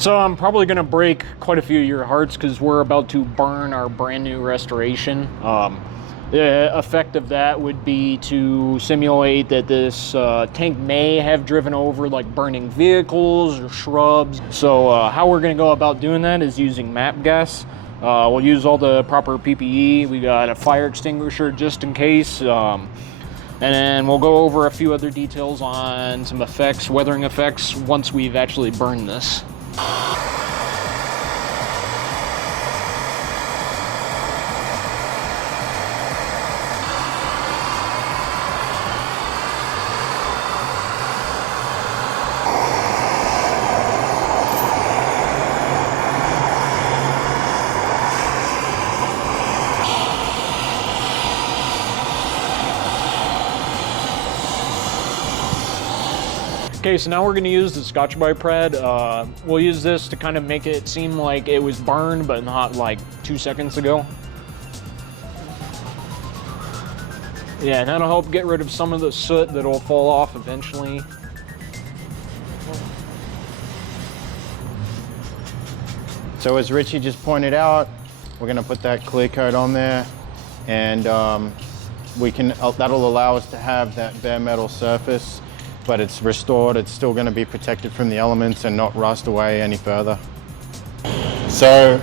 So I'm probably going to break quite a few of your hearts because we're about to burn our brand new restoration. The effect of that would be to simulate that this tank may have driven over like burning vehicles or shrubs. So how we're going to go about doing that is using map gas. We'll use all the proper PPE. We got a fire extinguisher just in case. And then we'll go over a few other details on some effects, weathering effects, once we've actually burned this. Okay, so now we're going to use the Scotch-Brite pad. We'll use this to kind of make it seem like it was burned, but not like 2 seconds ago. Yeah, and that'll help get rid of some of the soot that'll fall off eventually. So as Richie just pointed out, we're going to put that clear coat on there, and that'll allow us to have that bare metal surface, but it's restored. It's still going to be protected from the elements and not rust away any further. So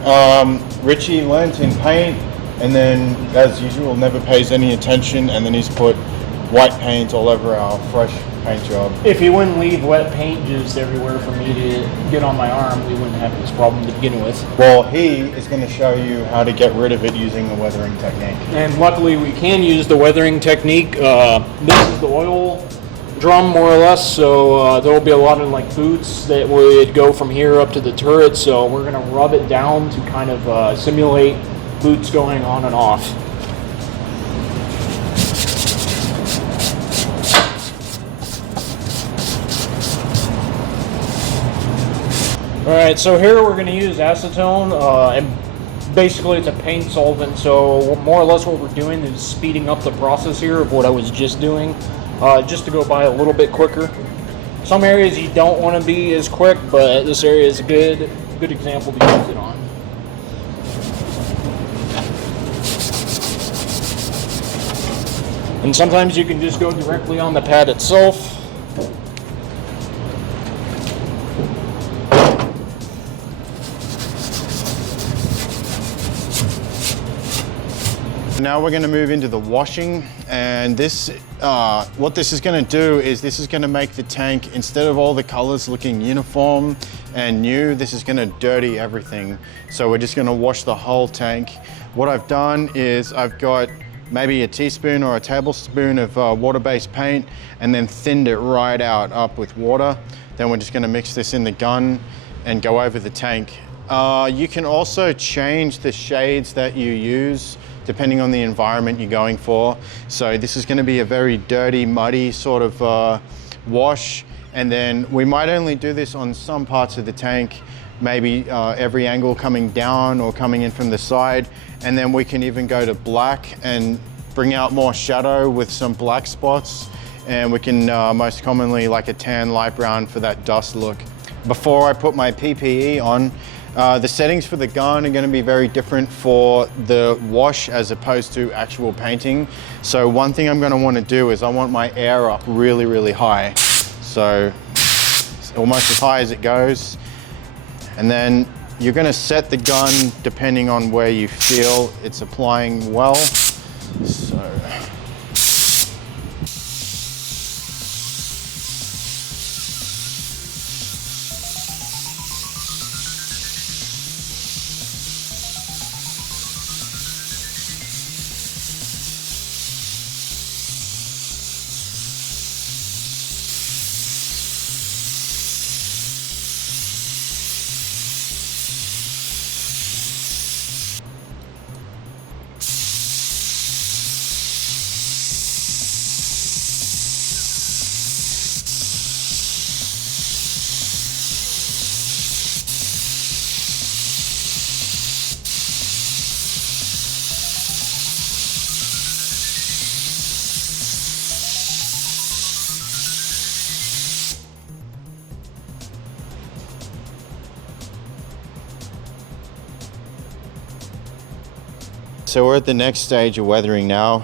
Richie learnt in paint, and then as usual never pays any attention, and then he's put white paint all over our fresh paint job. If he wouldn't leave wet paint just everywhere for me to get on my arm, we wouldn't have this problem to begin with. Well, he is going to show you how to get rid of it using the weathering technique. And luckily we can use the weathering technique. This is the oil drum, more or less, so there will be a lot of like boots that would go from here up to the turret, so we're going to rub it down to kind of simulate boots going on and off. Alright, so here we're going to use acetone, and basically it's a paint solvent, so more or less what we're doing is speeding up the process here of what I was just doing. Just to go by a little bit quicker. Some areas you don't want to be as quick, but this area is a good example to use it on. And sometimes you can just go directly on the pad itself. Now we're going to move into the washing, and this, what this is going to do is this is going to make the tank, instead of all the colors looking uniform and new, this is going to dirty everything. So we're just going to wash the whole tank. What I've done is I've got maybe a teaspoon or a tablespoon of water-based paint, and then thinned it right out up with water. Then we're just going to mix this in the gun and go over the tank. You can also change the shades that you use depending on the environment you're going for. So this is going to be a very dirty, muddy sort of wash, and then we might only do this on some parts of the tank, maybe every angle coming down or coming in from the side, and then we can even go to black and bring out more shadow with some black spots, and we can most commonly like a tan light brown for that dust look. Before I put my PPE on, the settings for the gun are going to be very different for the wash as opposed to actual painting. So one thing I'm going to want to do is I want my air up really, really high. So almost as high as it goes. And then you're going to set the gun depending on where you feel it's applying well. So. so we're at the next stage of weathering now.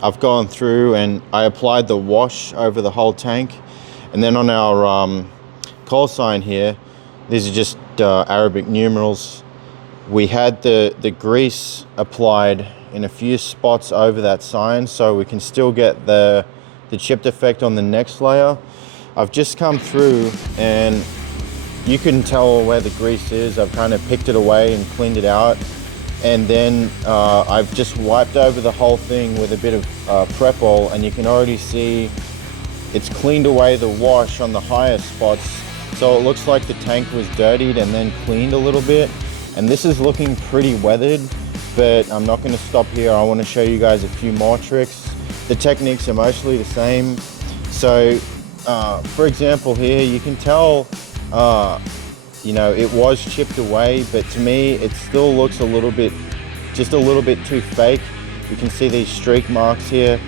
I've gone through and I applied the wash over the whole tank. And then on our call sign here, these are just Arabic numerals. We had the grease applied in a few spots over that sign, so we can still get the chipped effect on the next layer. I've just come through and you can tell where the grease is. I've kind of picked it away and cleaned it out. And then I've just wiped over the whole thing with a bit of Prep-All, and you can already see it's cleaned away the wash on the higher spots. So it looks like the tank was dirtied and then cleaned a little bit. And this is looking pretty weathered, but I'm not gonna stop here. I wanna show you guys a few more tricks. The techniques are mostly the same. So for example here, you can tell you know, it was chipped away, but to me, it still looks just a little bit too fake. You can see these streak marks here.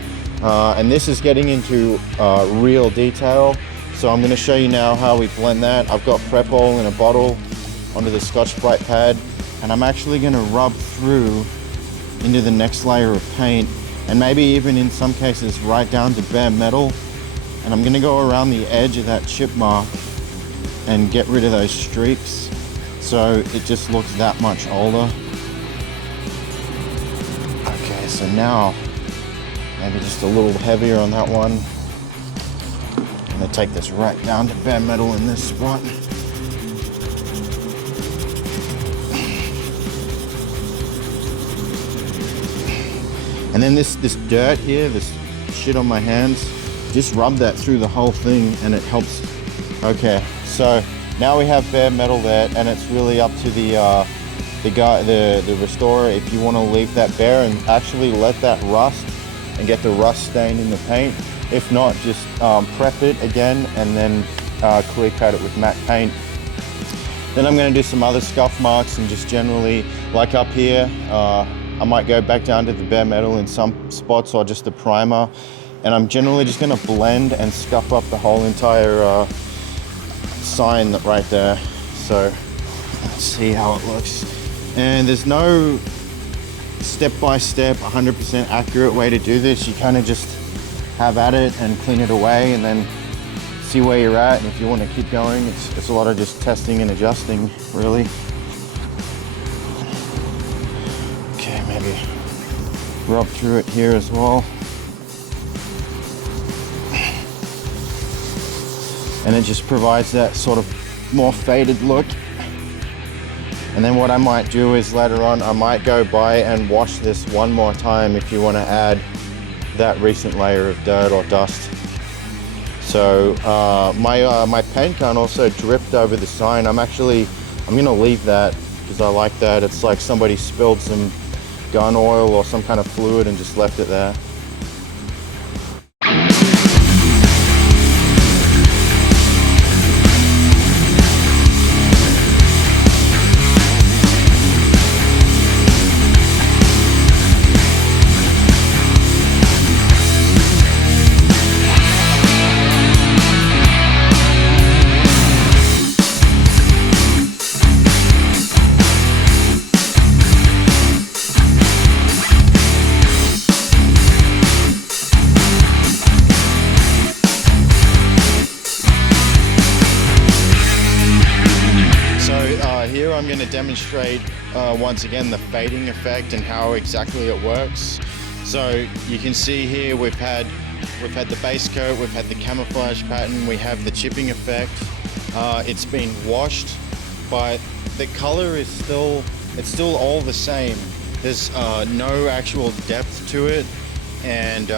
And this is getting into real detail. So I'm gonna show you now how we blend that. I've got Prep-All in a bottle onto the Scotch-Brite pad, and I'm actually gonna rub through into the next layer of paint, and maybe even in some cases right down to bare metal. And I'm gonna go around the edge of that chip mark and get rid of those streaks, so it just looks that much older. Okay, so now maybe just a little heavier on that one. I'm gonna take this right down to bare metal in this spot. And then this dirt here, this shit on my hands, just rub that through the whole thing and it helps. Okay, so now we have bare metal there, and it's really up to the restorer if you want to leave that bare and actually let that rust and get the rust stain in the paint. If not, just prep it again and then clear coat it with matte paint. Then I'm going to do some other scuff marks, and just generally, like up here, I might go back down to the bare metal in some spots, or just the primer, and I'm generally just going to blend and scuff up the whole entire sign right there. So let's see how it looks. And there's no step-by-step 100% accurate way to do this. You kind of just have at it and clean it away and then see where you're at. And if you want to keep going, it's a lot of just testing and adjusting, really. Okay, maybe rub through it here as well. And it just provides that sort of more faded look. And then what I might do is later on, I might go by and wash this one more time if you want to add that recent layer of dirt or dust. So my paint gun also dripped over the sign. I'm gonna leave that because I like that. It's like somebody spilled some gun oil or some kind of fluid and just left it there. Here I'm going to demonstrate once again the fading effect and how exactly it works. So you can see here we've had the base coat, we've had the camouflage pattern, we have the chipping effect. It's been washed, but the color is still all the same. There's no actual depth to it, and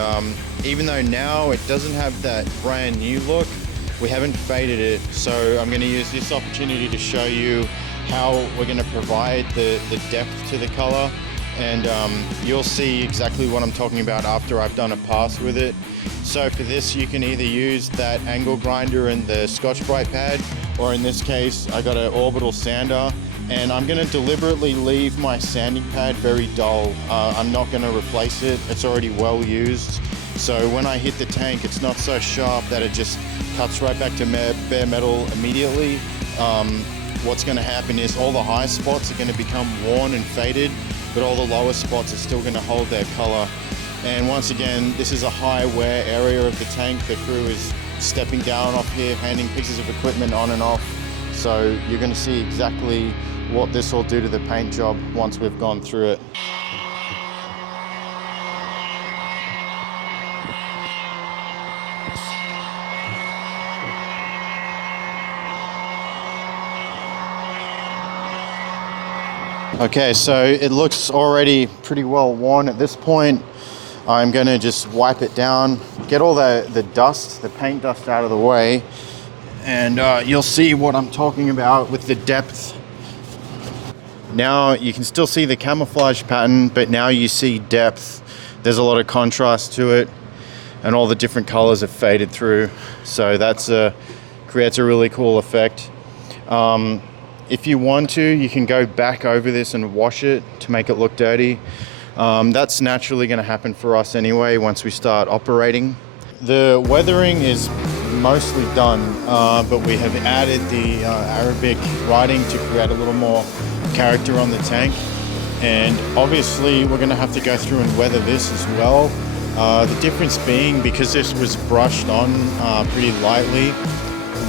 even though now it doesn't have that brand new look, we haven't faded it. So I'm going to use this opportunity to show you how we're going to provide the depth to the color, and you'll see exactly what I'm talking about after I've done a pass with it. So for this, you can either use that angle grinder and the Scotch-Brite pad, or in this case I got an orbital sander, and I'm going to deliberately leave my sanding pad very dull. I'm not going to replace it, it's already well used. So when I hit the tank, it's not so sharp that it just cuts right back to bare metal immediately. What's going to happen is all the high spots are going to become worn and faded, but all the lower spots are still going to hold their color. And once again, this is a high wear area of the tank. The crew is stepping down off here, handing pieces of equipment on and off. So you're going to see exactly what this will do to the paint job once we've gone through it. Okay, so it looks already pretty well worn at this point. I'm gonna just wipe it down, get all the dust, the paint dust out of the way, and you'll see what I'm talking about with the depth. Now you can still see the camouflage pattern, but now you see depth. There's a lot of contrast to it, and all the different colors have faded through. So that's creates a really cool effect. If you want to, you can go back over this and wash it to make it look dirty. That's naturally going to happen for us anyway once we start operating. The weathering is mostly done, but we have added the Arabic writing to create a little more character on the tank. And obviously we're going to have to go through and weather this as well. The difference being, because this was brushed on pretty lightly,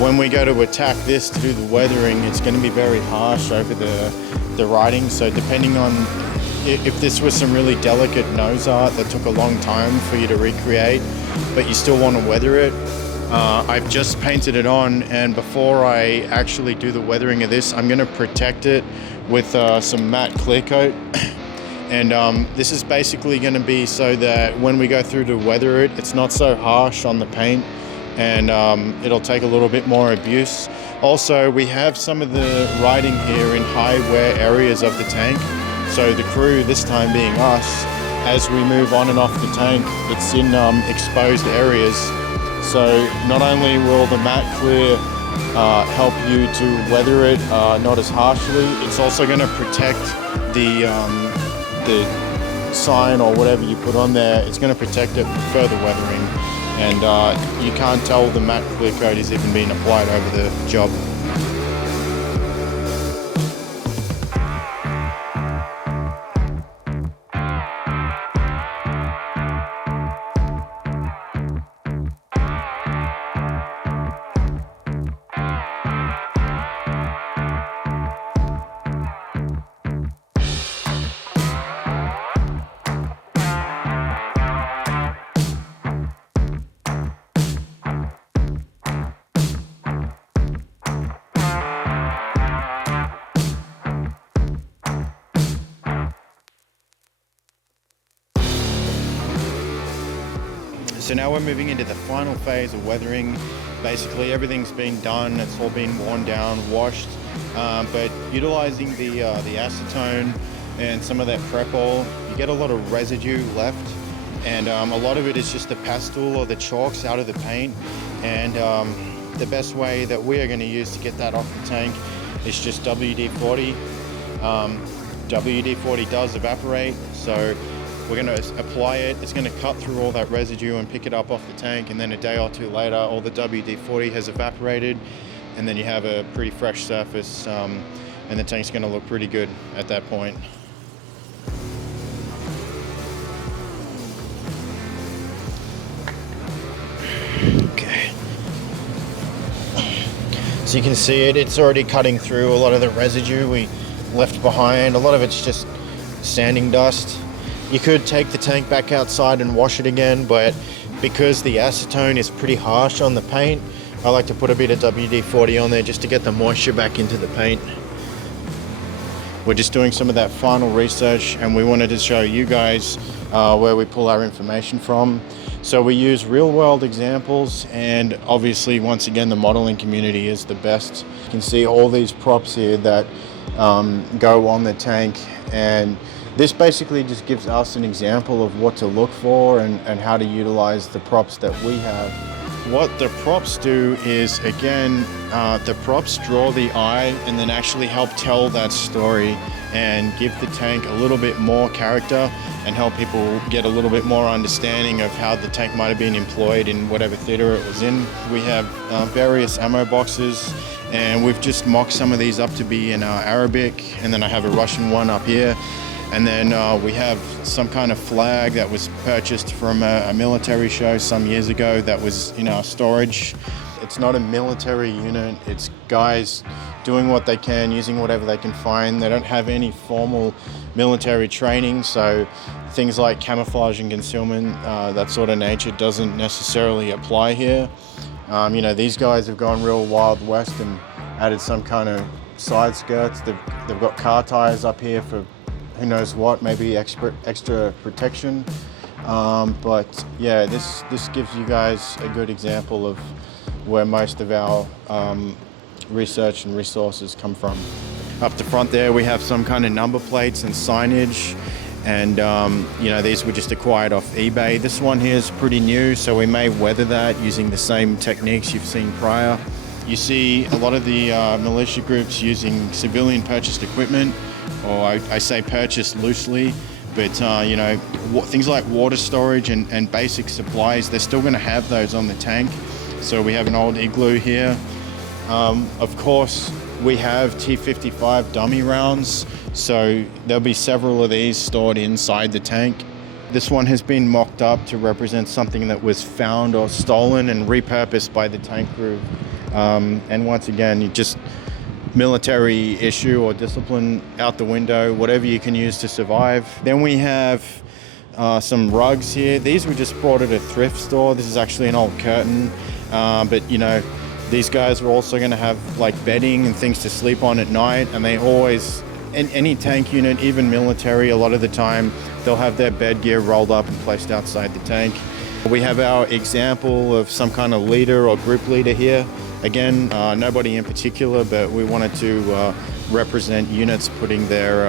when we go to attack this to do the weathering, it's going to be very harsh over the writing. So depending on if this was some really delicate nose art that took a long time for you to recreate, but you still want to weather it, I've just painted it on, and before I actually do the weathering of this, I'm going to protect it with some matte clear coat. And this is basically going to be so that when we go through to weather it, it's not so harsh on the paint, and it'll take a little bit more abuse. Also, we have some of the writing here in high wear areas of the tank. So the crew, this time being us, as we move on and off the tank, it's in exposed areas. So not only will the matte clear help you to weather it not as harshly, it's also going to protect the sign or whatever you put on there. It's going to protect it from further weathering. And you can't tell the matte clear coat is even being applied over the job. So now we're moving into the final phase of weathering. Basically everything's been done, it's all been worn down, washed, but utilizing the acetone and some of that prep oil, you get a lot of residue left, and a lot of it is just the pastel or the chalks out of the paint. And the best way that we are going to use to get that off the tank is just WD-40. WD-40 does evaporate, so we're going to apply it. It's going to cut through all that residue and pick it up off the tank, and then a day or two later all the WD-40 has evaporated, and then you have a pretty fresh surface, and the tank's going to look pretty good at that point. Okay. So you can see it's already cutting through a lot of the residue we left behind. A lot of it's just sanding dust. You could take the tank back outside and wash it again, but because the acetone is pretty harsh on the paint, I like to put a bit of WD-40 on there just to get the moisture back into the paint. We're just doing some of that final research, and we wanted to show you guys where we pull our information from. So we use real world examples, and obviously once again the modeling community is the best. You can see all these props here that go on the tank, and this basically just gives us an example of what to look for and how to utilize the props that we have. What the props do is, again, the props draw the eye and then actually help tell that story and give the tank a little bit more character and help people get a little bit more understanding of how the tank might have been employed in whatever theater it was in. We have various ammo boxes, and we've just mocked some of these up to be in Arabic, and then I have a Russian one up here. And then we have some kind of flag that was purchased from a military show some years ago that was in our storage. It's not a military unit, it's guys doing what they can, using whatever they can find. They don't have any formal military training, so things like camouflage and concealment, that sort of nature doesn't necessarily apply here. You know, these guys have gone real Wild West and added some kind of side skirts. They've got car tires up here for who knows what, maybe extra protection. But yeah, this gives you guys a good example of where most of our research and resources come from. Up the front there, we have some kind of number plates and signage. And you know, these were just acquired off eBay. This one here is pretty new, so we may weather that using the same techniques you've seen prior. You see a lot of the militia groups using civilian purchased equipment, or I say purchased loosely, but you know, things like water storage and basic supplies, they're still going to have those on the tank. So we have an old igloo here. Of course, we have T-55 dummy rounds, so there'll be several of these stored inside the tank. This one has been mocked up to represent something that was found or stolen and repurposed by the tank crew. And once again, you just military issue or discipline out the window, whatever you can use to survive. Then we have some rugs here. These were just bought at a thrift store. This is actually an old curtain, but you know, these guys were also going to have like bedding and things to sleep on at night, and they always, in any tank unit, even military, a lot of the time they'll have their bed gear rolled up and placed outside the tank. We have our example of some kind of leader or group leader here. Again, nobody in particular, but we wanted to represent units putting their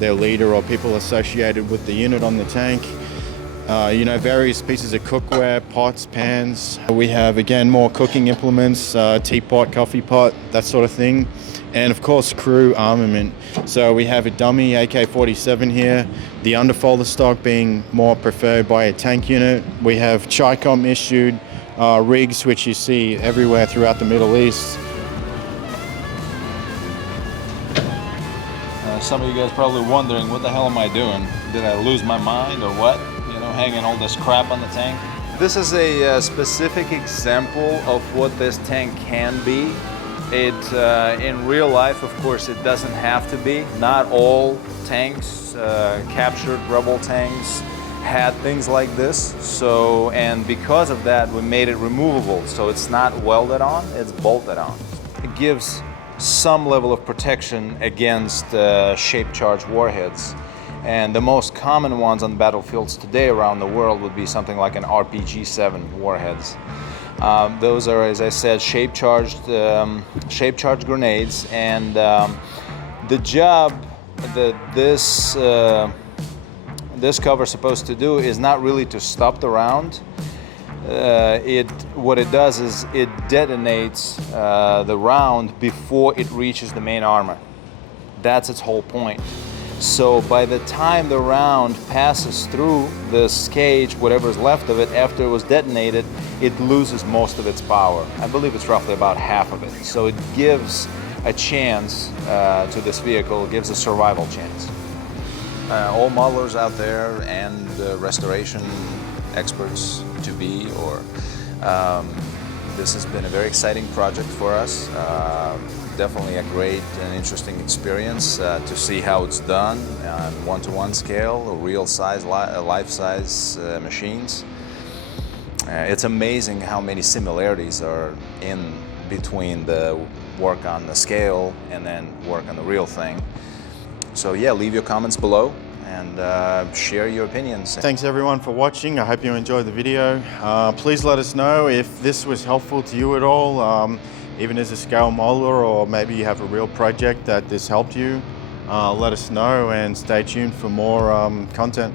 leader or people associated with the unit on the tank. You know, various pieces of cookware, pots, pans. We have, again, more cooking implements, teapot, coffee pot, that sort of thing. And of course, crew armament. So we have a dummy AK-47 here, the underfolder stock being more preferred by a tank unit. We have CHICOM issued rigs, which you see everywhere throughout the Middle East. Some of you guys probably wondering, what the hell am I doing? Did I lose my mind or what? You know, hanging all this crap on the tank. This is a specific example of what this tank can be. It, in real life, of course, it doesn't have to be. Not all tanks, captured rebel tanks, had things like this. So, and because of that, we made it removable. So it's not welded on, it's bolted on. It gives some level of protection against shape-charged warheads. And the most common ones on battlefields today around the world would be something like an RPG-7 warheads. Those are, as I said, shape-charged grenades, and the job that this cover is supposed to do is not really to stop the round. What it does is it detonates the round before it reaches the main armor. That's its whole point. So by the time the round passes through this cage, whatever's left of it, after it was detonated, it loses most of its power. I believe it's roughly about half of it. So it gives a chance to this vehicle, it gives a survival chance. All modelers out there and restoration experts to be, or this has been a very exciting project for us. Definitely a great and interesting experience to see how it's done on one-to-one scale, real size, life-size machines. It's amazing how many similarities are in between the work on the scale and then work on the real thing. So yeah, leave your comments below and share your opinions. Thanks everyone for watching. I hope you enjoyed the video. Please let us know if this was helpful to you at all, even as a scale modeler, or maybe you have a real project that this helped you. Let us know and stay tuned for more content.